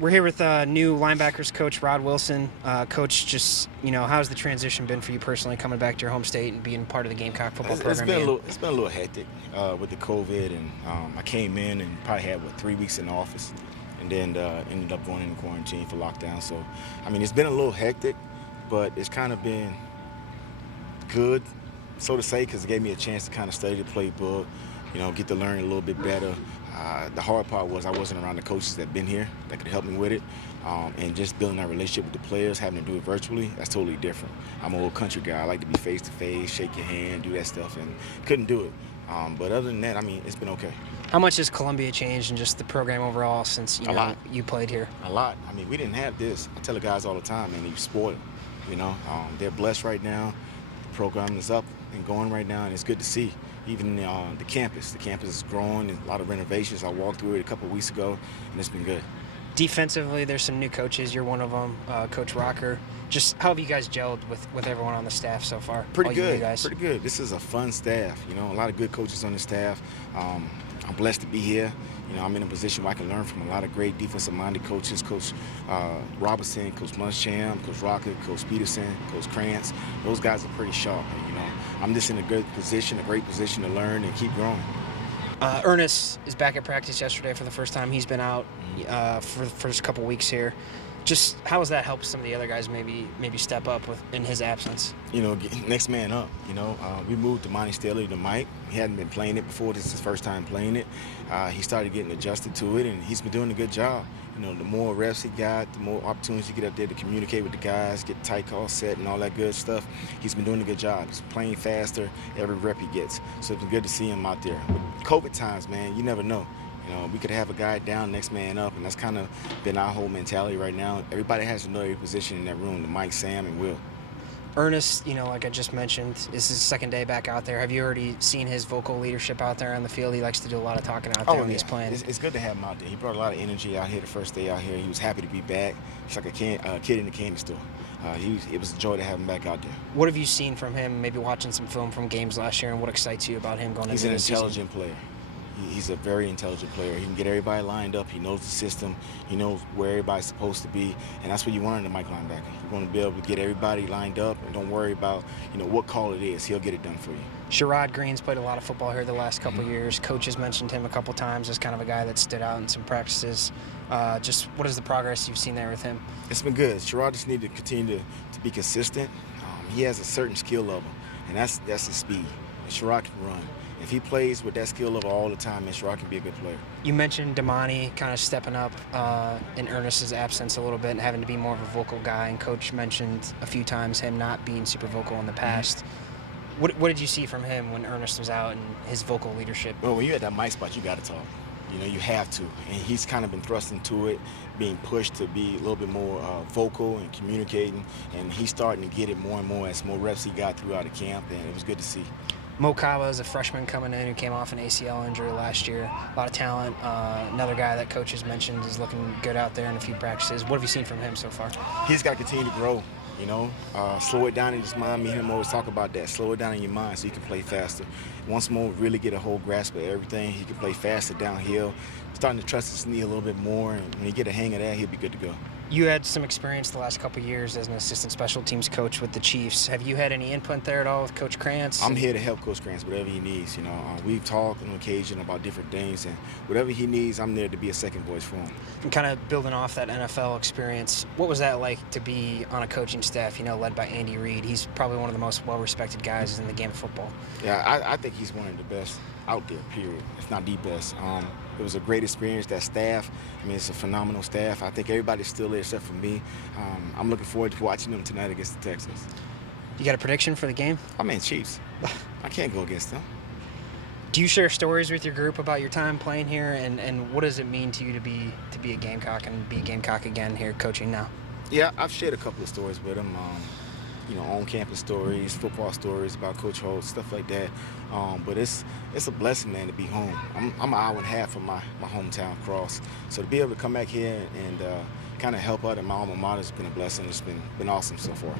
We're here with new linebackers coach Rod Wilson. Coach, just how's the transition been for you personally, coming back to your home state and being part of the Gamecock football It's program? been a little hectic with the COVID, and I came in and probably had 3 weeks in the office, and then ended up going into quarantine for lockdown. So, I mean, it's been a little hectic, but it's kind of been good, so to say, because it gave me a chance to kind of study the playbook, get to learn a little bit better. The hard part was I wasn't around the coaches that been here that could help me with it, and just building that relationship with the players, having to do it virtually, that's totally different. I'm an old country guy. I like to be face-to-face, shake your hand, do that stuff, and couldn't do it. But other than that, I mean, it's been okay. How much has Columbia changed and just the program overall since you played here? A lot. I mean, we didn't have this. I tell the guys all the time, man, you spoiled. They're blessed right now. The program is up and going right now, and it's good to see. Even the campus. The campus is growing, and a lot of renovations. I walked through it a couple of weeks ago, and it's been good. Defensively, there's some new coaches. You're one of them, Coach Rocker. Just how have you guys gelled with everyone on the staff so far? Pretty good. Pretty good. This is a fun staff. A lot of good coaches on the staff. I'm blessed to be here. I'm in a position where I can learn from a lot of great defensive-minded coaches, Coach Robinson, Coach Muschamp, Coach Rocker, Coach Peterson, Coach Krantz. Those guys are pretty sharp. I'm just in a great position to learn and keep growing. Ernest is back at practice yesterday for the first time. He's been out for the first couple weeks here. Just how has that helped some of the other guys maybe step up in his absence? Next man up. We moved Damani Staley to Mike. He hadn't been playing it before. This is his first time playing it. He started getting adjusted to it, and he's been doing a good job. The more reps he got, the more opportunities he get up there to communicate with the guys, get tight call set and all that good stuff. He's been doing a good job. He's playing faster every rep he gets. So it's been good to see him out there. With COVID times, man, you never know. We could have a guy down, next man up, and that's kind of been our whole mentality right now. Everybody has to know their position in that room, the Mike, Sam, and Will. Ernest, like I just mentioned, this is his second day back out there. Have you already seen his vocal leadership out there on the field? He likes to do a lot of talking out there when he's playing. It's good to have him out there. He brought a lot of energy out here the first day out here. He was happy to be back. It's like a kid in the candy store. It was a joy to have him back out there. What have you seen from him, maybe watching some film from games last year, and what excites you about him going into the season? He's an intelligent player. He's a very intelligent player. He can get everybody lined up. He knows the system. He knows where everybody's supposed to be, and that's what you want in a Mike linebacker. You want to be able to get everybody lined up and don't worry about what call it is. He'll get it done for you. Sherrod Green's played a lot of football here the last couple of years. Coach has mentioned him a couple times as kind of a guy that stood out in some practices. Just what is the progress you've seen there with him? It's been good. Sherrod just needs to continue to be consistent. He has a certain skill level, and that's his speed. And Sherrod can run. If he plays with that skill level all the time, then Sherrod can be a good player. You mentioned Damani kind of stepping up in Ernest's absence a little bit and having to be more of a vocal guy, and Coach mentioned a few times him not being super vocal in the past. What did you see from him when Ernest was out and his vocal leadership? Well, when you're at that Mike spot, you got to talk. You have to. And he's kind of been thrust into it, being pushed to be a little bit more vocal and communicating, and he's starting to get it more and more as more reps he got throughout the camp, and it was good to see. Mo Kaba is a freshman coming in who came off an ACL injury last year. A lot of talent. Another guy that Coach has mentioned is looking good out there in a few practices. What have you seen from him so far? He's got to continue to grow, slow it down in his mind. Me and him always talk about that. Slow it down in your mind so you can play faster. Once Mo really get a whole grasp of everything, he can play faster downhill. Starting to trust his knee a little bit more, and when he get a hang of that, he'll be good to go. You had some experience the last couple of years as an assistant special teams coach with the Chiefs. Have you had any input there at all with Coach Krantz? I'm here to help Coach Krantz, whatever he needs. We've talked on occasion about different things, and whatever he needs, I'm there to be a second voice for him. And kind of building off that NFL experience, what was that like to be on a coaching staff, led by Andy Reid? He's probably one of the most well-respected guys in the game of football. Yeah, I think he's one of the best out there, period, if not the best. It was a great experience. That staff, it's a phenomenal staff. I think everybody's still there except for me. I'm looking forward to watching them tonight against the Texans. You got a prediction for the game? Chiefs. I can't go against them. Do you share stories with your group about your time playing here, and what does it mean to you to be a Gamecock and be a Gamecock again here coaching now? Yeah, I've shared a couple of stories with them. On-campus stories, football stories about Coach Holt, stuff like that. But it's a blessing, man, to be home. I'm an hour and a half from my hometown, Cross. So to be able to come back here and kind of help out at my alma mater has been a blessing. It's been awesome so far.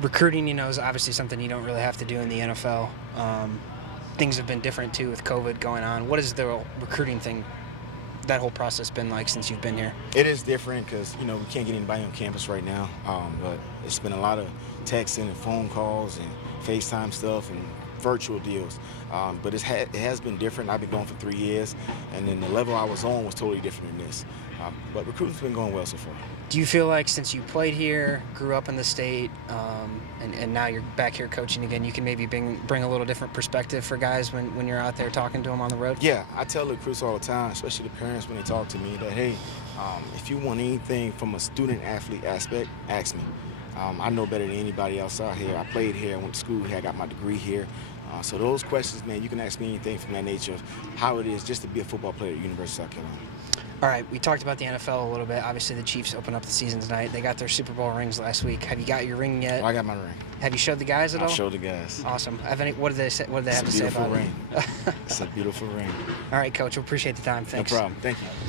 Recruiting, is obviously something you don't really have to do in the NFL. Things have been different, too, with COVID going on. What has the recruiting thing that whole process been like since you've been here? It is different because, we can't get anybody on campus right now, but it's been a lot of texting and phone calls and FaceTime stuff and virtual deals. But it has been different. I've been going for 3 years, and then the level I was on was totally different than this. But recruiting's been going well so far. Do you feel like since you played here, grew up in the state, and now you're back here coaching again, you can maybe bring a little different perspective for guys when you're out there talking to them on the road? Yeah, I tell the recruits all the time, especially the parents when they talk to me, that, hey, if you want anything from a student-athlete aspect, ask me. I know better than anybody else out here. I played here, I went to school here, I got my degree here. So those questions, man, you can ask me anything from that nature of how it is just to be a football player at University of South Carolina. All right, we talked about the NFL a little bit. Obviously, the Chiefs open up the season tonight. They got their Super Bowl rings last week. Have you got your ring yet? I got my ring. Have you showed the guys at all? I showed the guys. Awesome. What did they say? What did they have to say about it? It's a beautiful ring. All right, Coach. We appreciate the time. Thanks. No problem. Thank you.